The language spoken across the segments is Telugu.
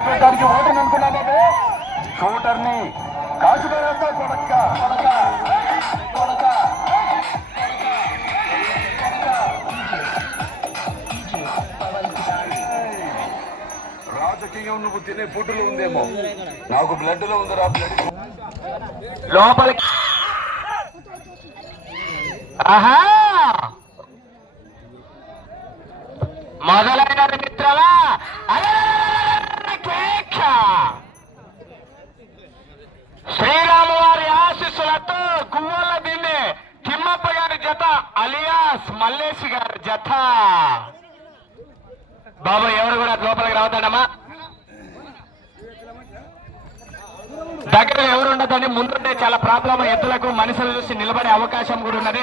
దానికి ఓటు అనుకున్నానే షూటర్ని కొడక్క రాజకీయం నువ్వు తినే ఫుడ్లో ఉందేమో. నాకు బ్లడ్లో ఉందిరా బ్లడ్. లోపలికి. ఆహా! మొదలైన మిత్రమా? ఆశీస్సులతో గువ్వల తిమ్మప్ప గారి జత అలియాస్ మల్లేష్ గారి జత. బాబా ఎవరు కూడా లోపలికి రావద్దండమ్మా దగ్గర ఎవరు ఉండదండి ముందుంటే చాలా ప్రాబ్లం ఎద్దులకు మనుషులు చూసి నిలబడే అవకాశం కూడా ఉన్నది.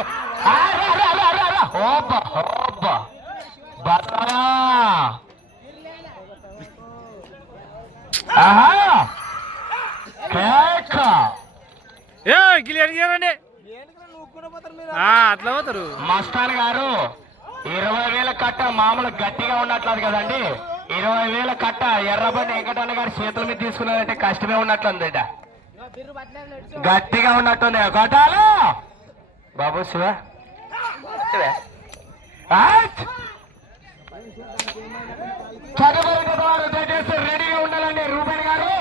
ఆహా. కేక. ఏ గిలియన్ అట్లా పోతారు. మస్తాన్ గారు ఇరవై వేల కట్ట మామూలు గట్టిగా ఉన్నట్లేదు కదండి. ఇరవై వేల కట్ట ఎర్రబండి వెంకటన్న గారి చేతుల మీద తీసుకున్నారంటే కష్టమే ఉన్నట్లుందట. గట్టిగా ఉన్నట్టుంది. కొట్టాలు. బాబు శివ. శివ. దయచేసి రెడీగా ఉండాలండి రూపాయి గారు.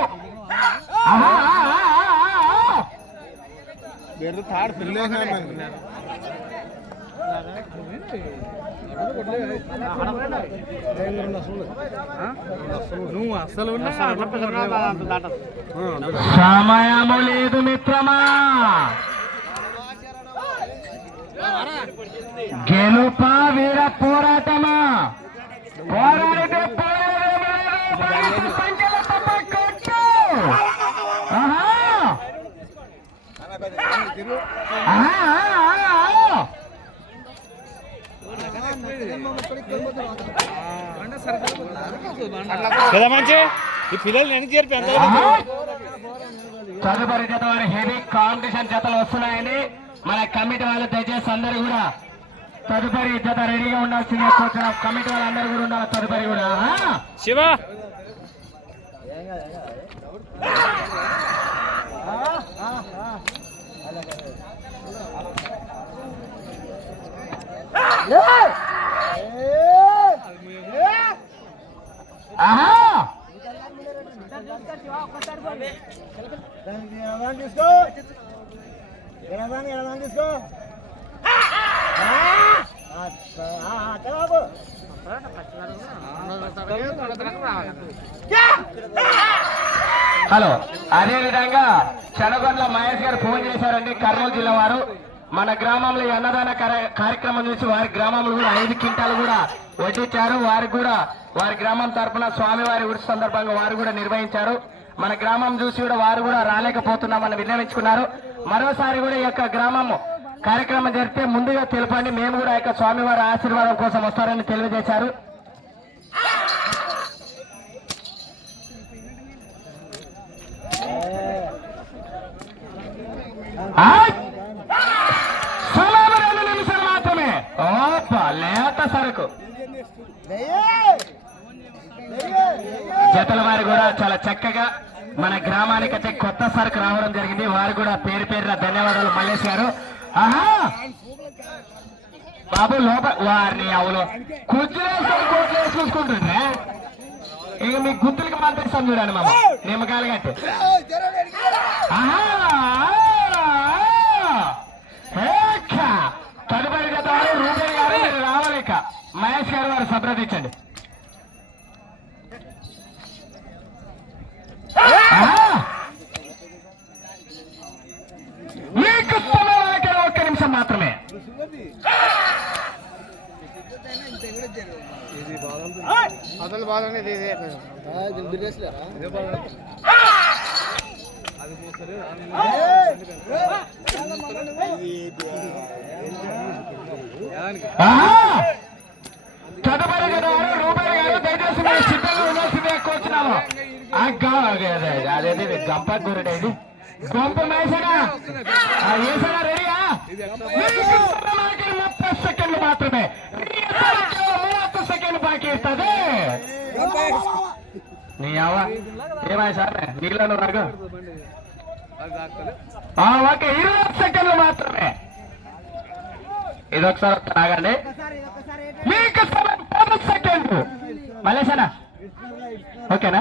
నువ్వు అసలు సమయము లేదు మిత్రమా. గెలుప వీర పోరాటమా? కదా మంచి? ఈ పిల్లల్ని ఎన్ని చేర్పి. తదుపరి జత వారి హెవీ కాంపిటీషన్ జతలు వస్తున్నాయండి. మన కమిటీ వాళ్ళు దయచేసి అందరూ కూడా తదుపరి జత రెడీగా ఉండాల్సిందే కోరుతున్నాం కమిటీ వాళ్ళందరూ కూడా ఉండాలి తదుపరి కూడా. శివ ఆహా తీసుకో. తీసుకో. హలో అదే విధంగా చెనగొండ్ల మహేష్ గారు ఫోన్ చేశారండి కర్నూలు జిల్లా వారు. మన గ్రామంలో అన్నదాన కార్యక్రమం చూసి వారి గ్రామంలో కూడా ఐదు క్వింటాలు కూడా వడ్డించారు. వారికి కూడా వారి గ్రామం తరఫున స్వామివారి ఉరుసు సందర్భంగా వారు కూడా నిర్వహించారు. మన గ్రామం చూసి కూడా వారు కూడా రాలేకపోతున్నామని విన్నవించుకున్నారు. మరోసారి కూడా ఈ యొక్క గ్రామం కార్యక్రమం జరిపితే ముందుగా తెలపండి. మేము కూడా యొక్క స్వామివారి ఆశీర్వాదం కోసం వస్తారని తెలియజేశారు. మాత్రమే. లేత సరుకు. జతల వారు కూడా చాలా చక్కగా మన గ్రామానికి అయితే కొత్త సరుకు రావడం జరిగింది. వారు కూడా పేరు పేరున ధన్యవాదాలు మల్లేష్ గారు. ఆహా! బాబు లోపల వారిని అవును. కుర్చీలు కోట్లు వేసి చూసుకుంటుండే ఇక మీ గుర్తులకి పంపిస్తాం చూడండి మామ. నిమ్మకాయలు కట్టి. తదుపరి గత వారు గారు మీరు మహేష్ గారు వారు సంప్రదించండి ఆహా! మీకు సమయానికి ఒక్క నిమిషం మాత్రమే అసలు బాధ! తదుపరి దయచేసి సిద్ధంగా ఉండాల్సిందే ఆ గా- అదే అదే అదే అదే అదే గంప గురుడు ఇది గొంప మేసగా వేసగా రెడీయా? ముప్పై సెకండ్లు మాత్రమే. మూవత్తు సెకండ్ బాకీ ఇస్తుంది. నీ అవ్వ. ఏమై సార్? నీళ్ళను వర్గ ఓకే. ఇరవై సెకండ్లు మాత్రమే. ఇదొకసారి తాగండి మీకు సమయం పది సెకండ్లు. మలేసనా ఓకేనా?